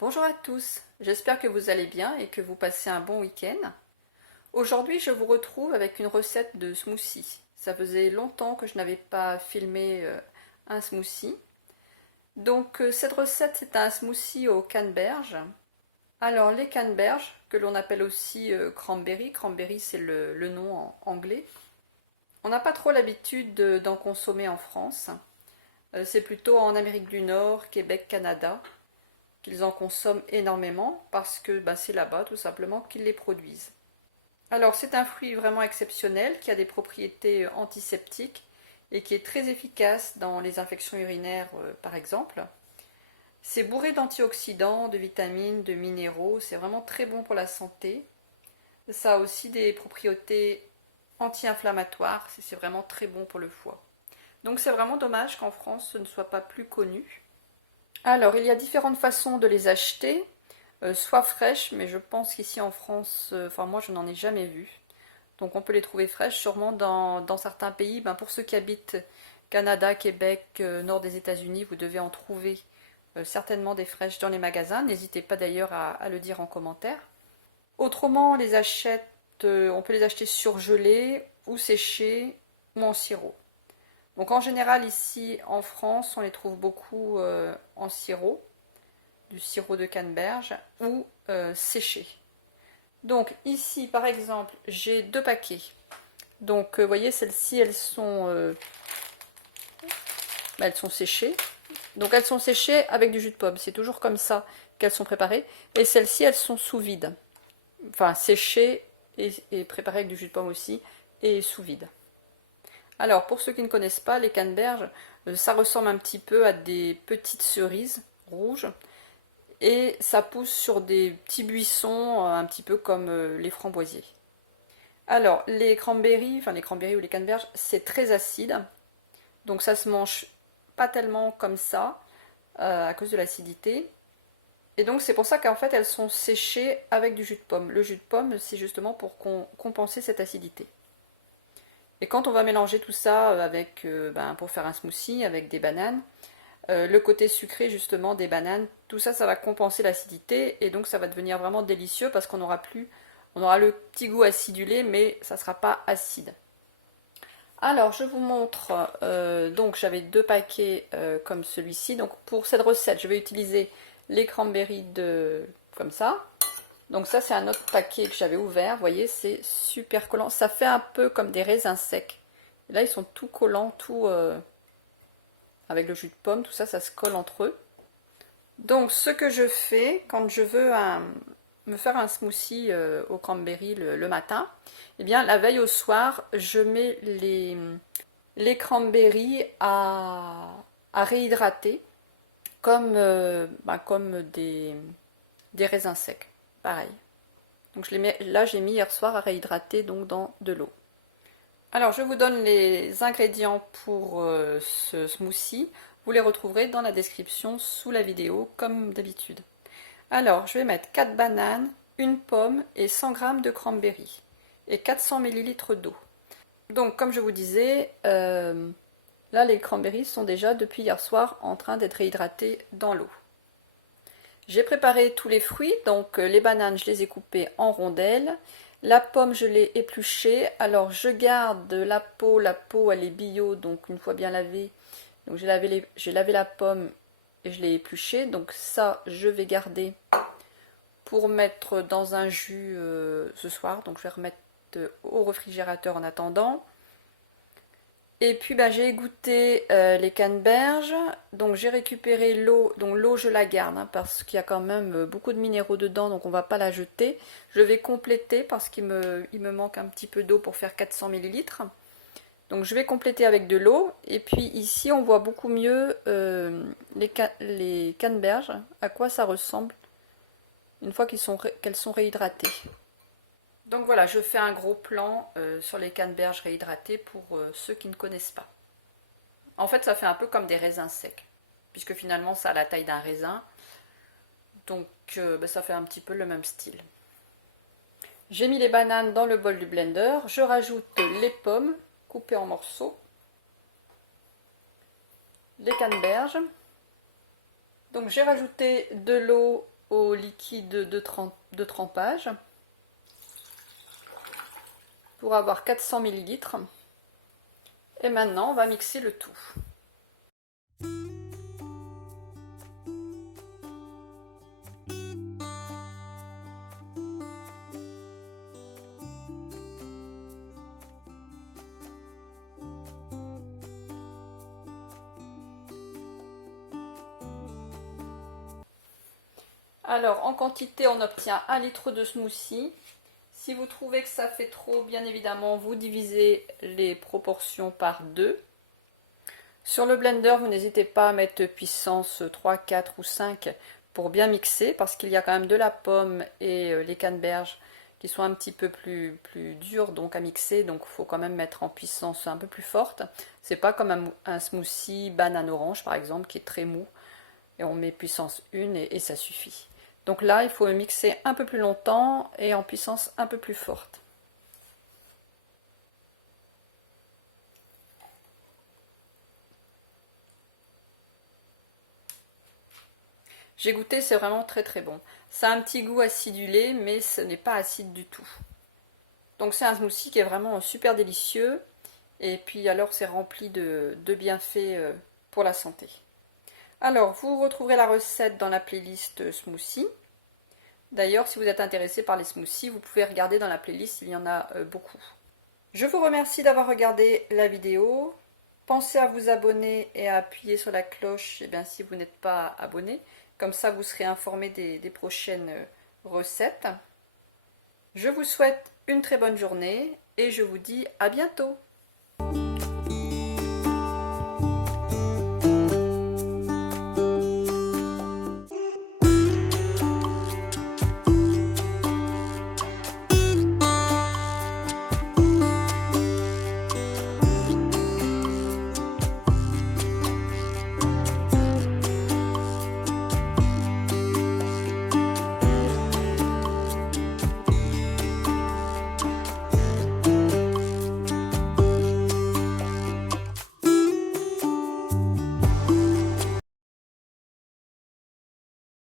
Bonjour à tous, j'espère que vous allez bien et que vous passez un bon week-end. Aujourd'hui, je vous retrouve avec une recette de smoothie. Ça faisait longtemps que je n'avais pas filmé un smoothie. Donc cette recette, c'est un smoothie aux canneberges. Alors les canneberges, que l'on appelle aussi cranberry c'est le nom en anglais. On n'a pas trop l'habitude d'en consommer en France. C'est plutôt en Amérique du Nord, Québec, Canada, qu'ils en consomment énormément parce que c'est là-bas tout simplement qu'ils les produisent. Alors c'est un fruit vraiment exceptionnel qui a des propriétés antiseptiques et qui est très efficace dans les infections urinaires par exemple. C'est bourré d'antioxydants, de vitamines, de minéraux, c'est vraiment très bon pour la santé. Ça a aussi des propriétés anti-inflammatoires, c'est vraiment très bon pour le foie. Donc c'est vraiment dommage qu'en France ce ne soit pas plus connu. Alors, il y a différentes façons de les acheter, soit fraîches, mais je pense qu'ici en France, enfin moi je n'en ai jamais vu. Donc on peut les trouver fraîches, sûrement dans certains pays. Pour ceux qui habitent Canada, Québec, nord des États-Unis, vous devez en trouver certainement des fraîches dans les magasins. N'hésitez pas d'ailleurs à le dire en commentaire. Autrement, on les achète, on peut les acheter surgelés ou séchés ou en sirop. Donc en général ici en France, on les trouve beaucoup en sirop, du sirop de canneberge ou séché. Donc ici par exemple, j'ai deux paquets. Donc vous voyez, celles-ci elles sont séchées. Donc elles sont séchées avec du jus de pomme. C'est toujours comme ça qu'elles sont préparées. Et celles-ci, elles sont sous vide. Enfin séchées et préparées avec du jus de pomme aussi et sous vide. Alors, pour ceux qui ne connaissent pas, les canneberges, ça ressemble un petit peu à des petites cerises rouges. Et ça pousse sur des petits buissons, un petit peu comme les framboisiers. Alors, les cranberries ou les canneberges, c'est très acide. Donc ça se mange pas tellement comme ça, à cause de l'acidité. Et donc c'est pour ça qu'en fait elles sont séchées avec du jus de pomme. Le jus de pomme, c'est justement pour compenser cette acidité. Et quand on va mélanger tout ça pour faire un smoothie avec des bananes, le côté sucré justement des bananes, tout ça, ça va compenser l'acidité et donc ça va devenir vraiment délicieux parce qu'on on aura le petit goût acidulé, mais ça ne sera pas acide. Alors je vous montre, donc j'avais deux paquets comme celui-ci. Donc pour cette recette, je vais utiliser les cranberries comme ça. Donc ça c'est un autre paquet que j'avais ouvert, vous voyez, c'est super collant. Ça fait un peu comme des raisins secs. Et là ils sont tout collants, tout avec le jus de pomme, tout ça, ça se colle entre eux. Donc ce que je fais quand je veux me faire un smoothie au cranberry le matin, eh bien la veille au soir, je mets les cranberries à réhydrater comme des raisins secs. Pareil. Donc là, j'ai mis hier soir à réhydrater donc dans de l'eau. Alors, je vous donne les ingrédients pour ce smoothie. Vous les retrouverez dans la description sous la vidéo, comme d'habitude. Alors, je vais mettre 4 bananes, une pomme et 100 g de cranberry et 400 ml d'eau. Donc, comme je vous disais, là, les cranberries sont déjà depuis hier soir en train d'être réhydratés dans l'eau. J'ai préparé tous les fruits, donc les bananes, je les ai coupées en rondelles. La pomme, je l'ai épluchée. Alors, je garde la peau. La peau, elle est bio, donc une fois bien lavée. Donc, j'ai lavé la pomme et je l'ai épluchée. Donc, ça, je vais garder pour mettre dans un jus ce soir. Donc, je vais remettre au réfrigérateur en attendant. Et puis j'ai égoutté les canneberges, donc j'ai récupéré l'eau, donc l'eau je la garde parce qu'il y a quand même beaucoup de minéraux dedans, donc on va pas la jeter. Je vais compléter parce qu'il me manque un petit peu d'eau pour faire 400 ml. Donc je vais compléter avec de l'eau, et puis ici on voit beaucoup mieux les canneberges, à quoi ça ressemble une fois qu'elles sont réhydratées. Donc voilà, je fais un gros plan sur les canneberges réhydratées pour ceux qui ne connaissent pas. En fait, ça fait un peu comme des raisins secs, puisque finalement ça a la taille d'un raisin. Donc ça fait un petit peu le même style. J'ai mis les bananes dans le bol du blender. Je rajoute les pommes coupées en morceaux, les canneberges. Donc j'ai rajouté de l'eau au liquide de trempage pour avoir 400 ml. Et maintenant, on va mixer le tout. Alors, en quantité, on obtient 1 litre de smoothie. Si vous trouvez que ça fait trop, bien évidemment, vous divisez les proportions par 2. Sur le blender, vous n'hésitez pas à mettre puissance 3, 4 ou 5 pour bien mixer, parce qu'il y a quand même de la pomme et les canneberges qui sont un petit peu plus dures donc à mixer, donc il faut quand même mettre en puissance un peu plus forte. C'est pas comme un smoothie banane orange par exemple qui est très mou, et on met puissance 1 et ça suffit. Donc là, il faut mixer un peu plus longtemps et en puissance un peu plus forte. J'ai goûté, c'est vraiment très très bon. Ça a un petit goût acidulé, mais ce n'est pas acide du tout. Donc c'est un smoothie qui est vraiment super délicieux. Et puis alors c'est rempli de bienfaits pour la santé. Alors, vous retrouverez la recette dans la playlist smoothie. D'ailleurs, si vous êtes intéressé par les smoothies, vous pouvez regarder dans la playlist, il y en a beaucoup. Je vous remercie d'avoir regardé la vidéo. Pensez à vous abonner et à appuyer sur la cloche si vous n'êtes pas abonné. Comme ça, vous serez informé des prochaines recettes. Je vous souhaite une très bonne journée et je vous dis à bientôt.